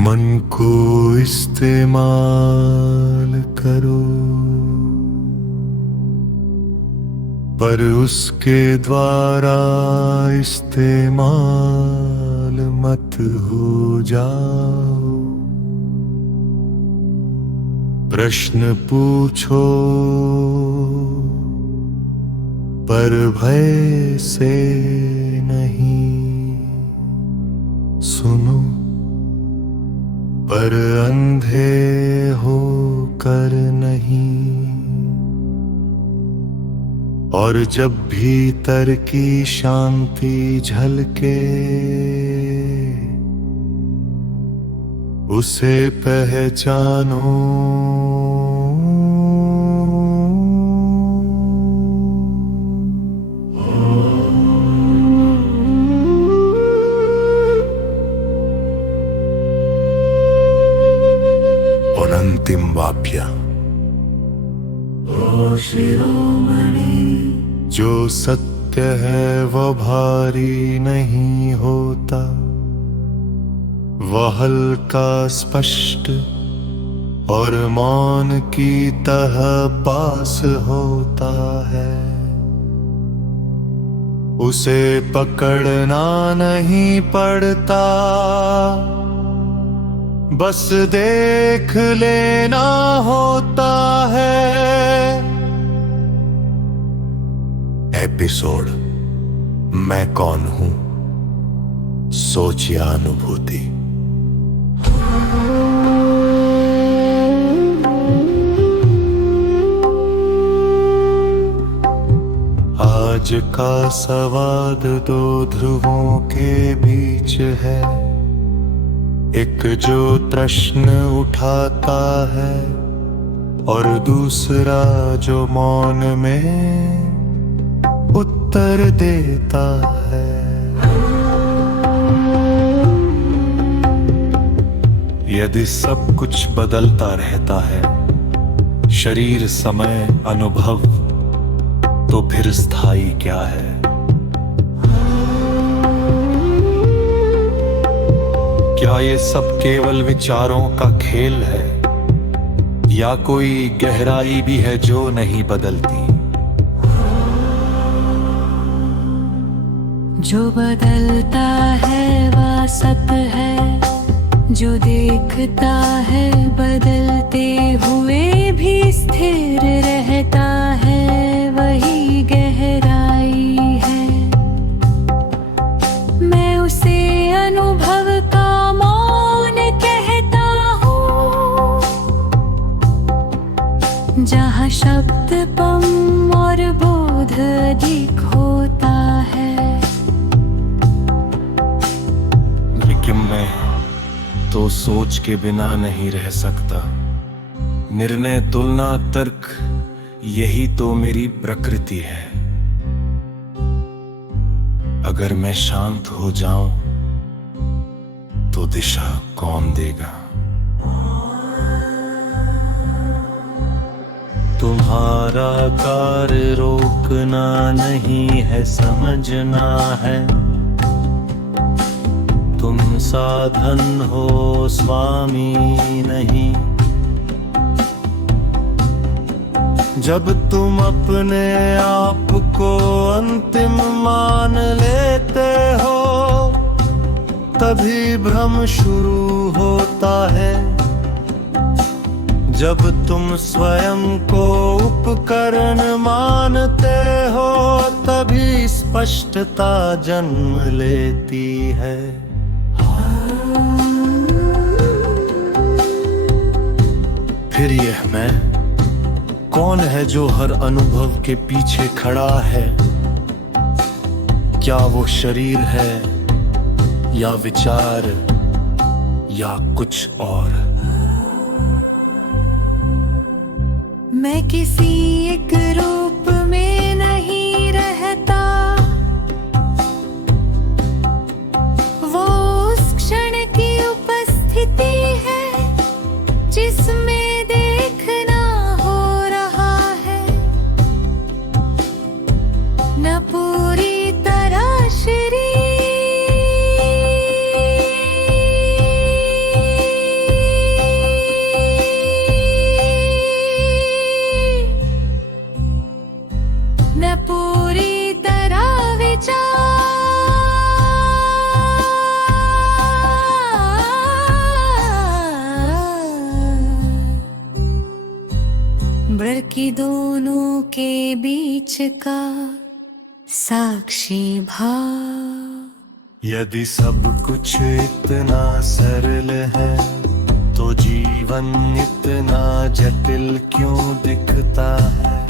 मन को इस्तेमाल करो, पर उसके द्वारा इस्तेमाल मत हो जाओ। प्रश्न पूछो पर भय से नहीं, सुनो पर अंधे होकर नहीं। और जब भीतर की शांति झलके, उसे पहचानो। और अंतिम वाक्य, जो सत्य है वह भारी नहीं होता, वह हल्का स्पष्ट और मौन की तरह पास होता है। उसे पकड़ना नहीं पड़ता, बस देख लेना होता है। एपिसोड मैं कौन हूं, सोच या अनुभूति। आज का संवाद दो ध्रुवों के बीच है, एक जो प्रश्न उठाता है और दूसरा जो मौन में उत्तर देता है। यदि सब कुछ बदलता रहता है, शरीर, समय, अनुभव, तो फिर स्थायी क्या है? क्या ये सब केवल विचारों का खेल है, या कोई गहराई भी है जो नहीं बदलती? जो बदलता है वह सत्य है, जो देखता है बदलते हुए भी स्थिर रहता है, वही गहराई है। मैं उसे अनुभव का मौन कहता हूँ, जहाँ शब्द कम और बोध अधिक होता है। लेकिन मैं तो सोच के बिना नहीं रह सकता। निर्णय, तुलना, तर्क, यही तो मेरी प्रकृति है। अगर मैं शांत हो जाऊं तो दिशा कौन देगा? तुम्हारा कार्य रोकना नहीं है, समझना है। तुम साधन हो, स्वामी नहीं। जब तुम अपने आप को अंतिम मान लेते हो, तभी भ्रम शुरू होता है। जब तुम स्वयं को उपकरण मानते हो, तभी स्पष्टता जन्म लेती है। फिर यह मैं कौन है जो हर अनुभव के पीछे खड़ा है? क्या वो शरीर है, या विचार, या कुछ और? मैं किसी एक रूप में नहीं रहता, वो उस क्षण की उपस्थिति है जिसमें देखना उम्र की दोनों के बीच का साक्षी भाव। यदि सब कुछ इतना सरल है तो जीवन इतना जटिल क्यों दिखता है।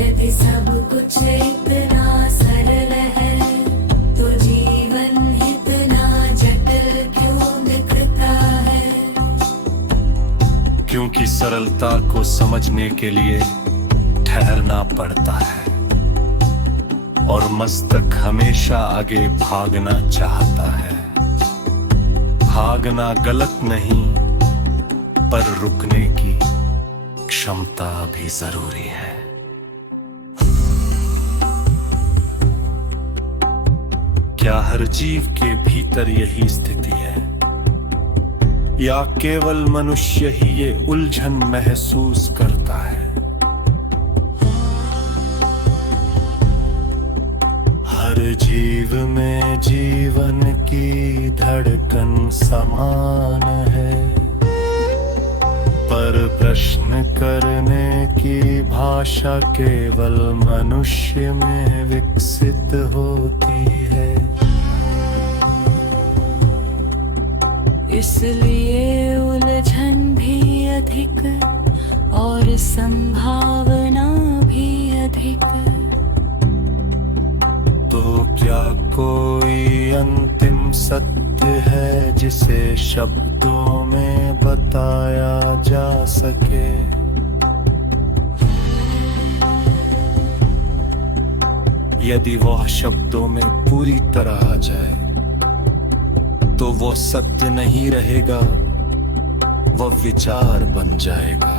यदि सब कुछ इतना सरल है तो जीवन इतना जटिल क्यों दिखता है। क्योंकि सरलता को समझने के लिए ठहरना पड़ता है और मस्तक हमेशा आगे भागना चाहता है। भागना गलत नहीं, पर रुकने की क्षमता भी जरूरी है। क्या हर जीव के भीतर यही स्थिति है या केवल मनुष्य ही ये उलझन महसूस करता है। हर जीव में जीवन की धड़कन समान है, पर प्रश्न करने की भाषा केवल मनुष्य में विकसित होती है। इसलिए उलझन भी अधिक और संभावना भी अधिक। तो क्या कोई अंतिम सत्य है जिसे शब्दों में बताया जा सके। यदि वह शब्दों में पूरी तरह आ जाए तो वो सत्य नहीं रहेगा, वह विचार बन जाएगा।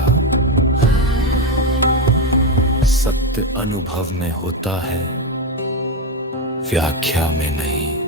सत्य अनुभव में होता है, व्याख्या में नहीं।